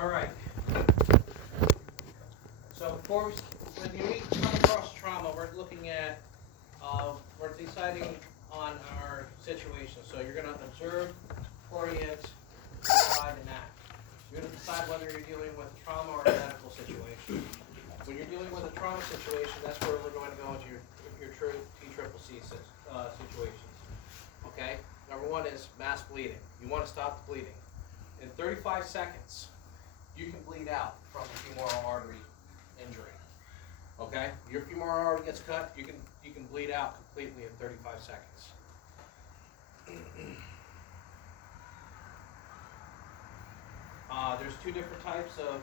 All right. So before when you come across trauma, we're looking at, we're deciding on our situation. So you're going to observe, orient, decide, and act. You're going to decide whether you're dealing with trauma or a medical situation. When you're dealing with a trauma situation, that's where we're going to go into your true TCCC situations. Okay? Number one is mass bleeding. You want to stop the bleeding. In 35 seconds, you can bleed out from a femoral artery injury. Okay? Your femoral artery gets cut, you can bleed out completely in 35 seconds. There's two different types of,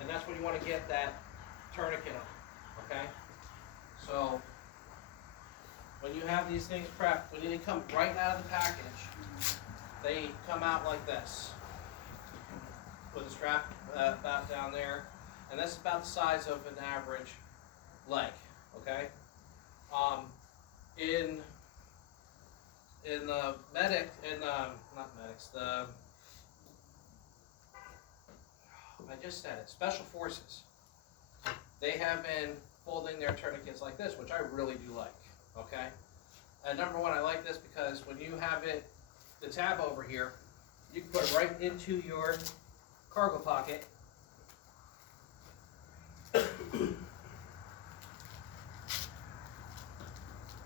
and that's when you want to get that tourniquet on. Okay? So when you have these things prepped, when they come right out of the package, they come out like this, with a strap about down there, and that's about the size of an average leg. Okay, in the not medics, I just said it, special forces, they have been folding their tourniquets like this, which I really do like. Okay, and number one, I like this because when you have the tab over here, you can put it right into your cargo pocket.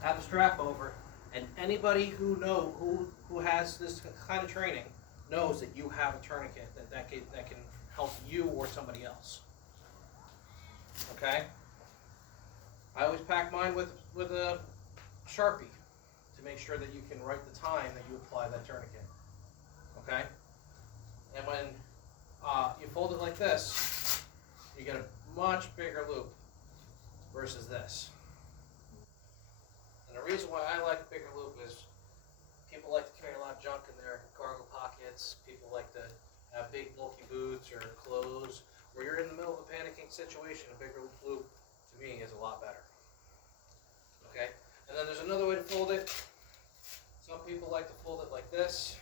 Have the strap over, and anybody who has this kind of training knows that you have a tourniquet that can help you or somebody else. Okay? I always pack mine with a Sharpie to make sure that you can write the time that you apply that tourniquet. Okay? And when you fold it like this, you get a much bigger loop versus this. And the reason why I like a bigger loop is people like to carry a lot of junk in their cargo pockets. People like to have big bulky boots or clothes. Where you're in the middle of a panicking situation, a bigger loop to me is a lot better. Okay? And then there's another way to fold it. Some people like to fold it like this,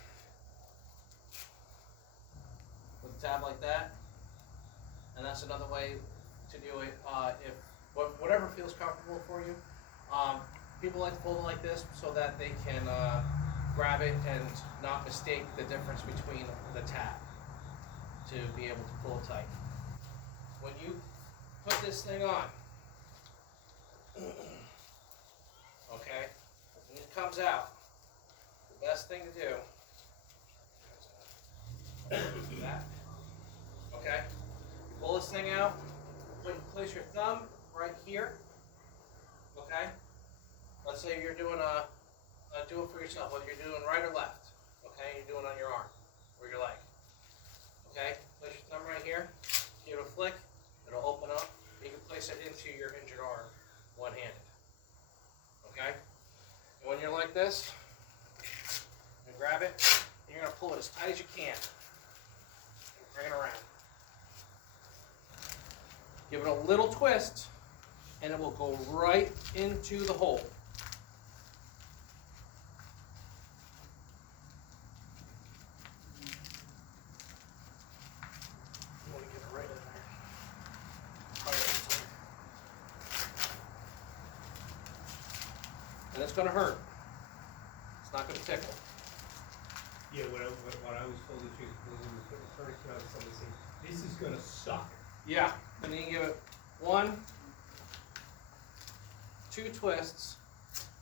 with a tab like that, and that's another way to do it. If whatever feels comfortable for you. People like to fold it like this so that they can grab it and not mistake the difference between the tab to be able to pull it tight. When you put this thing on, okay, when it comes out, the best thing to do is that. Okay, you pull this thing out, place your thumb right here. Okay, let's say you're doing do it for yourself, whether you're doing right or left. Okay, you're doing it on your arm or your leg. Okay, place your thumb right here, give it a flick, it'll open up, you can place it into your injured arm one-handed. Okay, and when you're like this, you grab it, and you're going to pull it as tight as you can, and bring it around. Give it a little twist, and it will go right into the hole. You want to get it right in there. And it's going to hurt. It's not going to tickle. Yeah, what I was told is you was when you put the tourniquet on somebody saying, this is going to suck. Yeah, and then you give it 1, 2 twists,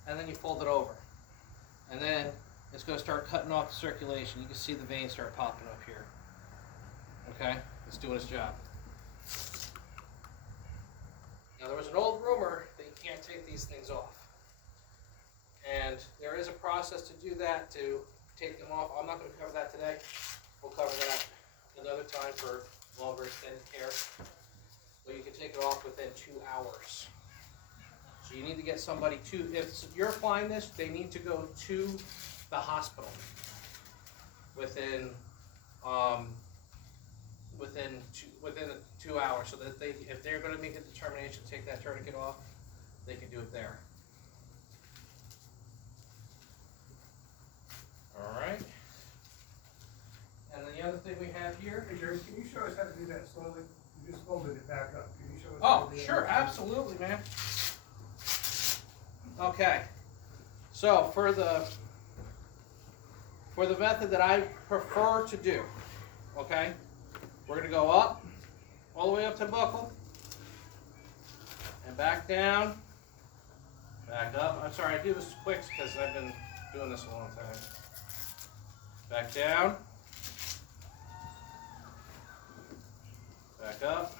and then you fold it over. And then it's going to start cutting off the circulation. You can see the veins start popping up here. Okay, it's doing its job. Now there was an old rumor that you can't take these things off. And there is a process to do that, to take them off. I'm not going to cover that today. We'll cover that another time for longer extended care. But you can take it off within 2 hours. So you need to get somebody to, if you're applying this, they need to go to the hospital within 2 hours, so that if they're going to make a determination to take that tourniquet off, they can do it there. All right. And then the other thing we have here. Hey Jerry, can you show us how to do that slowly? You just folded it back up. Can you show us? How Oh, to do sure, that? absolutely, man. Okay, so for the method that I prefer to do, okay, we're gonna go up, all the way up to the buckle, and back down, back up. I'm sorry, I do this quick because I've been doing this a long time. Back down, back up,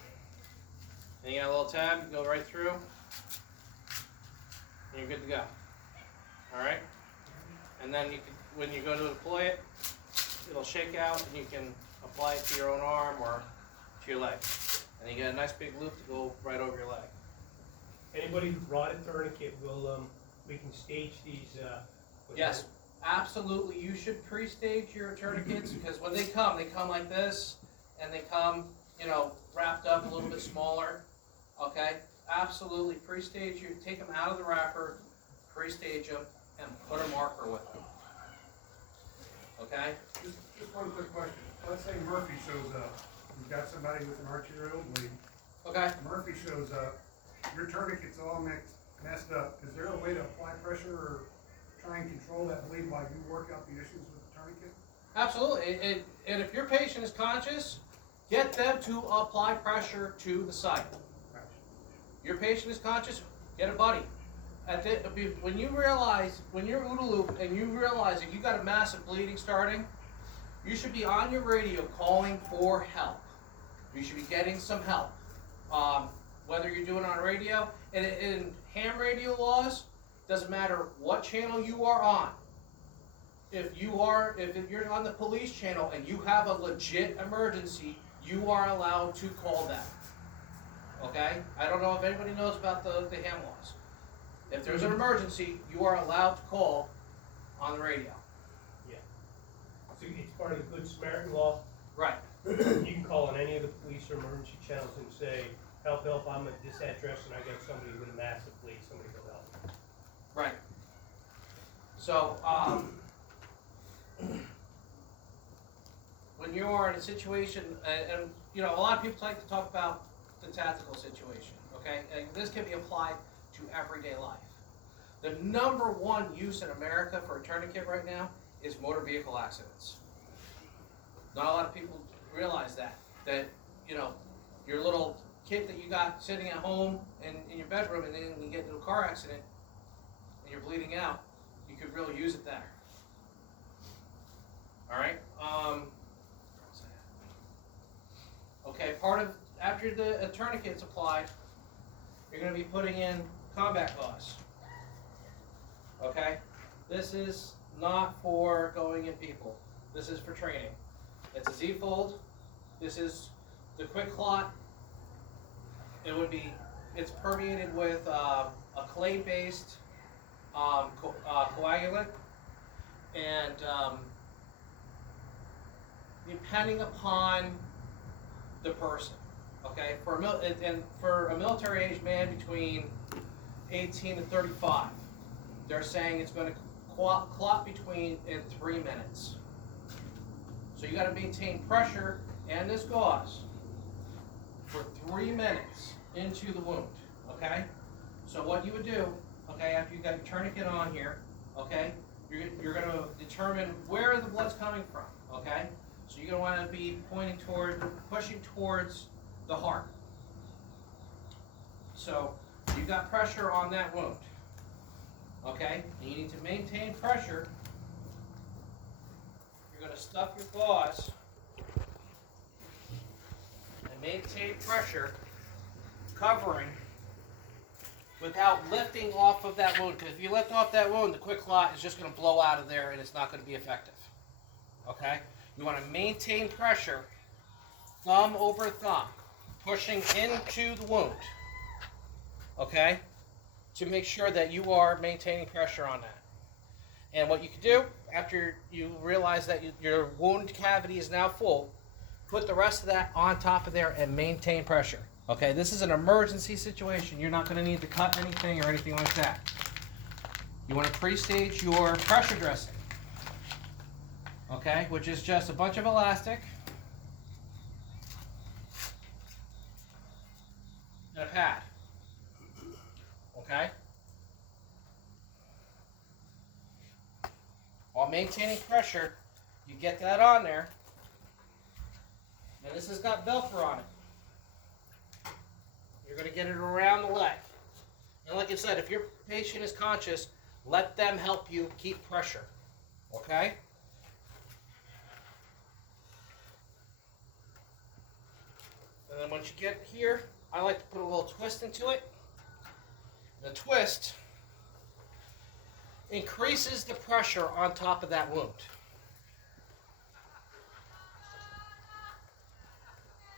and you got a little tab, you go right through, and you're good to go. All right, and then you can, when you go to deploy it, it'll shake out, and you can apply it to your own arm or to your leg, and you get a nice big loop to go right over your leg. Anybody who brought a tourniquet will, we can stage these, Yes, absolutely. You should pre-stage your tourniquets because when they come like this, and they come, you know, wrapped up a little bit smaller. Okay, absolutely. Pre-stage. You take them out of the wrapper, pre-stage them, and put a marker with them. Okay. Just one quick question. Let's say Murphy shows up. You've got somebody with an arterial bleed. Okay. Murphy shows up. Your tourniquet's all messed up. Is there a way to apply pressure or try and control that bleed while you work out the issues with the tourniquet? Absolutely. And if your patient is conscious, get them to apply pressure to the site. Your patient is conscious, get a buddy. When you realize, when you're OODA loop and you realize that you got a massive bleeding starting, you should be on your radio calling for help. You should be getting some help. Whether you're doing it on radio, and in ham radio laws, doesn't matter what channel you are on. If you're on the police channel and you have a legit emergency, you are allowed to call them. Okay? I don't know if anybody knows about the ham laws. If there's an emergency, you are allowed to call on the radio. Yeah. So it's part of the Good Samaritan law. Right. You can call on any of the police or emergency channels and say, help, I'm at this address and I got somebody with a massive bleed, somebody go help. Right. So, when you are in a situation, and you know, a lot of people like to talk about the tactical situation, okay? And this can be applied to everyday life. The number one use in America for a tourniquet right now is motor vehicle accidents. Not a lot of people realize that, you know, your little kid that you got sitting at home and in your bedroom, and then you get into a car accident and you're bleeding out, you could really use it there. All right. Okay. After the tourniquet's applied, you're going to be putting in combat gauze. Okay. This is not for going in people. This is for training. It's a Z-fold. This is the quick clot. It's permeated with a clay-based coagulant, and depending upon the person, okay, for a military-age man between 18 and 35, they're saying it's going to clot in 3 minutes. So you got to maintain pressure and this gauze for 3 minutes into the wound, okay? So what you would do, okay, after you got your tourniquet on here, okay, you're going to determine where the blood's coming from, okay? So you're going to want to be pushing towards the heart. So you got pressure on that wound, okay? And you need to maintain pressure. You're going to stuff your gauze and maintain pressure, covering without lifting off of that wound. Because if you lift off that wound, the quick clot is just going to blow out of there and it's not going to be effective. Okay? You want to maintain pressure, thumb over thumb, pushing into the wound. Okay? To make sure that you are maintaining pressure on that. And what you can do, after you realize that your wound cavity is now full, put the rest of that on top of there and maintain pressure. Okay, this is an emergency situation. You're not going to need to cut anything or anything like that. You want to pre-stage your pressure dressing, okay, which is just a bunch of elastic and a pad. Okay? While maintaining pressure, you get that on there. And this has got Velcro on it. You're going to get it around the leg. And like I said, if your patient is conscious, let them help you keep pressure. Okay? And then once you get here, I like to put a little twist into it. The twist increases the pressure on top of that wound.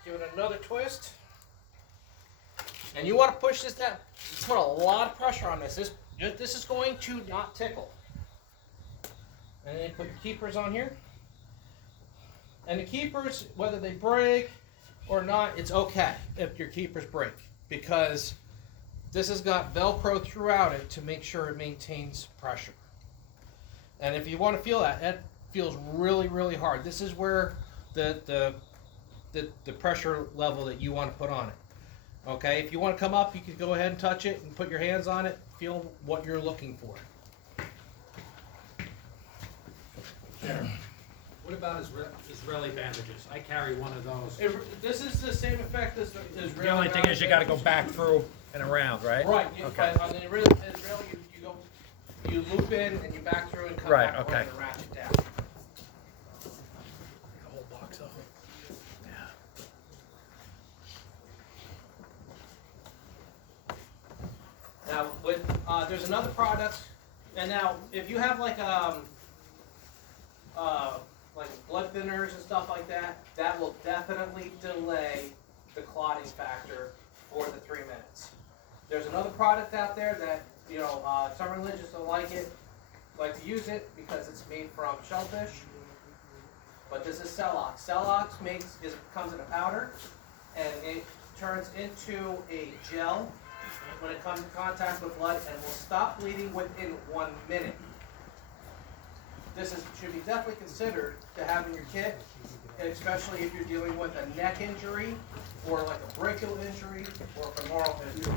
Give it another twist. And you want to push this down. Put a lot of pressure on this. This is going to not tickle. And then you put your keepers on here. And the keepers, whether they break or not, it's okay if your keepers break, because this has got Velcro throughout it to make sure it maintains pressure. And if you want to feel that, it feels really, really hard. This is where the pressure level that you want to put on it. Okay, if you want to come up, you can go ahead and touch it and put your hands on it. Feel what you're looking for. What about Israeli bandages? I carry one of those. This is the same effect as the Israeli. The only thing is you gotta go back through and around, right? Right. Okay. On the Israeli, you loop in and you back through and come Right, back okay. around and ratchet down. A whole box of them. Yeah. Now, with there's another product, and now if you have like blood thinners and stuff like that, that will definitely delay the clotting factor for the 3 minutes. There's another product out there that some religions don't like to use it because it's made from shellfish. But this is Celox. Celox comes in a powder, and it turns into a gel when it comes in contact with blood, and will stop bleeding within 1 minute. This should be definitely considered to have in your kit, especially if you're dealing with a neck injury, or like a brachial injury, or a femoral injury.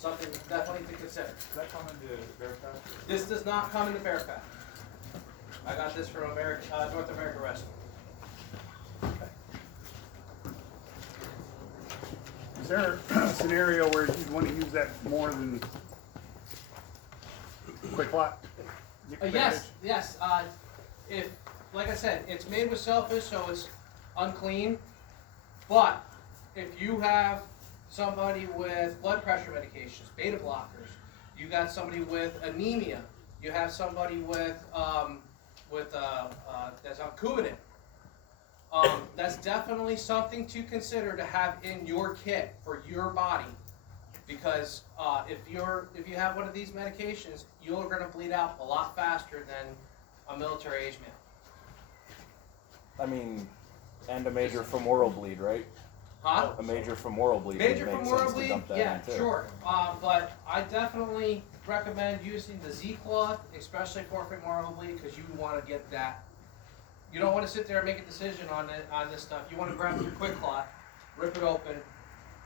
Something definitely to consider. Does that come into Bearcat? This does not come in the Bearcat. I got this from North America Wrestling. Is there a scenario where you'd want to use that more than quick lot? Yes. If, like I said, it's made with shellfish, so it's unclean. But if you have somebody with blood pressure medications, beta blockers, you got somebody with anemia, you have somebody with that's on Coumadin. That's definitely something to consider to have in your kit for your body, because if you have one of these medications, you're going to bleed out a lot faster than a military age male. I mean, and a major femoral bleed, right? Huh? A major femoral bleed. Major would make femoral sense to bleed, dump that yeah, in too. sure. But I definitely recommend using the Z cloth, especially for femoral bleed, because you want to get that. You don't want to sit there and make a decision on this stuff. You want to grab your quick cloth, rip it open,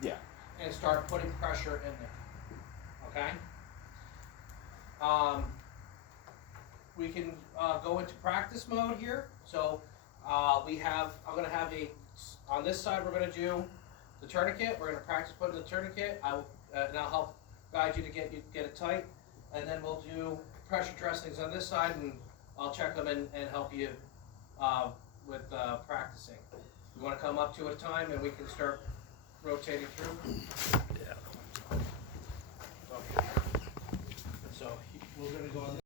Yeah. and start putting pressure in there. Okay? We can go into practice mode here. So I'm going to have on this side we're going to do the tourniquet. We're going to practice putting the tourniquet. And I'll help guide you to get it tight. And then we'll do pressure dressings on this side, and I'll check them and help you with practicing. You want to come up two at a time, and we can start rotating through? Yeah. Okay. So we're going to go on this.